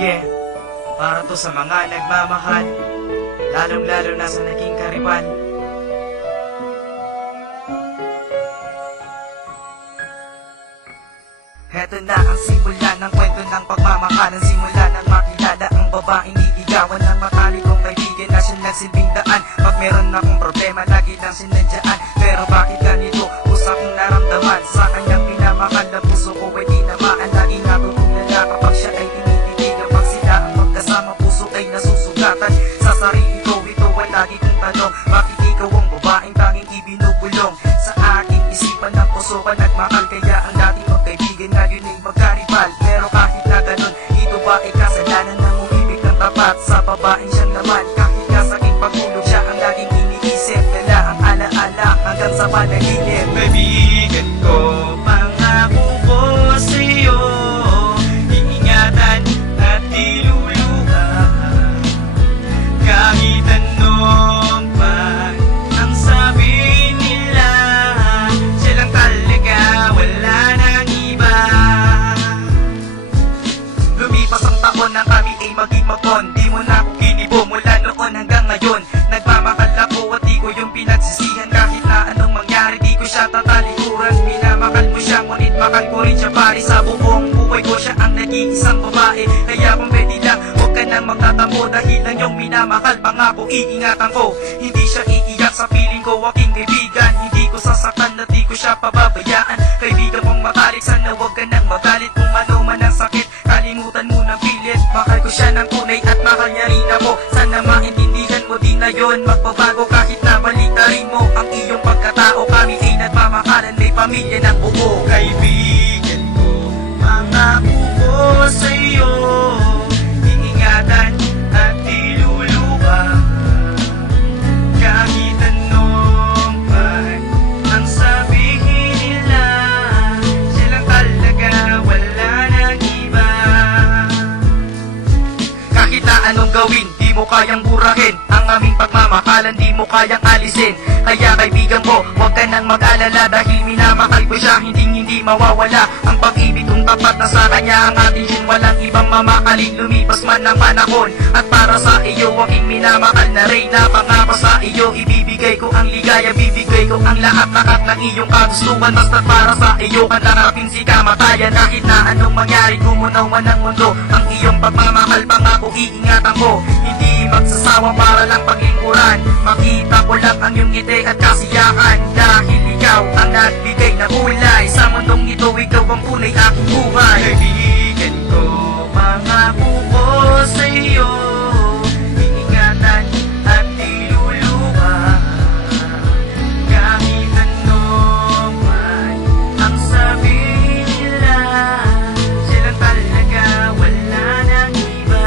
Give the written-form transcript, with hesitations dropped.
Yeah, para to sa mga nagmamahal, lalong-lalo na sa naging karipan. Heto na ang simula ng kwento ng pagmamahal. Ang simula ng makilala ang babaeng niligawan ng matalik kong kaibigan na siya nagsilbing daan. Pag meron akong problema, lagi lang sinadyan. Pero bakit ganito? Pusa kong naramdaman sa kanyang minamahal na puso ko ay tinamaan. Laging natutulala kapag siya ay tinitigigan. Pag sila ang magkasama, puso ay nasusugatan. Sa sarili ko, ito ay lagi kong tanong, bakit ikaw ang babaeng tanging ibinubulong? Sa aking isipan ng puso ka nagmahal, kaya ang dating magkaibigan ngayon ay magkaribal. Pero kahit na ganun, ito ba ay kasalanan ng umibig ng tapat sa babaeng siyang naman? Kahit nga sa aking pagulog, siya ang laging iniisip, dala ang alaala hanggang sa panaginip. Kaibigan ko, pangako ko sa'yo, iingatan at iluluhan. Kahit anong man ang sabi nila, siya lang talaga, wala nang iba. Lumipas ang taon na kami ay maging magkon. Di mo na ako kinibo mula noon hanggang ngayon. Nagmamahal ako at di ko yung pinagsisihan. Kahit na anong mangyari, di ko siya tatalikuran. Minamahal mo siya, ngunit mahal ko rin siya pare. Sa buong buhay ko siya ang nag-iisang babae. Kaya kung pwede lang, huwag ka nang magtatamo. Dahil lang yung minamahal, pangako iingatan ko. Hindi siya iiyak sa piling ko, aking kaibigan. Hindi ko sasaktan at di ko siya pababayaan. Kaibigan kong matalik, sana huwag ka nang magalit. Kung ano man ang sakit, kalimutan mo ng pilit. Mahal ko siya ng tunay at mahal niya rin ako. Sana maintindihan mo din na yun, magbabago kahit na baliktarin mo ang iyong pagkatao. Kami ay nagmamahalan, may pamilya ng buo. Kaibigan ko, pangako ko sa'yo, iingatan at iluluwa. Kahit anong man ang sabihin nila, siya lang talaga, wala nang iba. Kahit na anong gawin, di mo kayang burahin ang aming pagmamahalan, di mo kayang alisin. Kaya kaibigan ko, huwag ka nang mag-alala, dahil minamahal ko siya, hindi mawawala. Ang pag-ibig kong tapat na sa kanya ang ating sin, walang ibang mamahalin. Lumipas man ang panahon, at para sa iyo aking minamahal na reyna. Pangako sa iyo, ibibigay ko ang ligaya, bibigay ko ang lahat ng iyong kagustuhan. Basta't para sa iyo, kanarapin si kamatayan. Kahit na anong mangyari, gumunaw man ang mundo, ang iyong pagmamahal, pangako iingatan ko. Hindi magsasawang para lang paglingkuran. Makita ko lang ang iyong ngiti at kasiyahan, dahil ikaw ang nagbigay na kulay. Sa mundong ito, ikaw ang kulay aking buhay. Kaibigan ko, pangako ko sa iyo, iingatan at iluluwa. Kahit anong man ang sabihin nila, siya lang talaga, wala nang iba.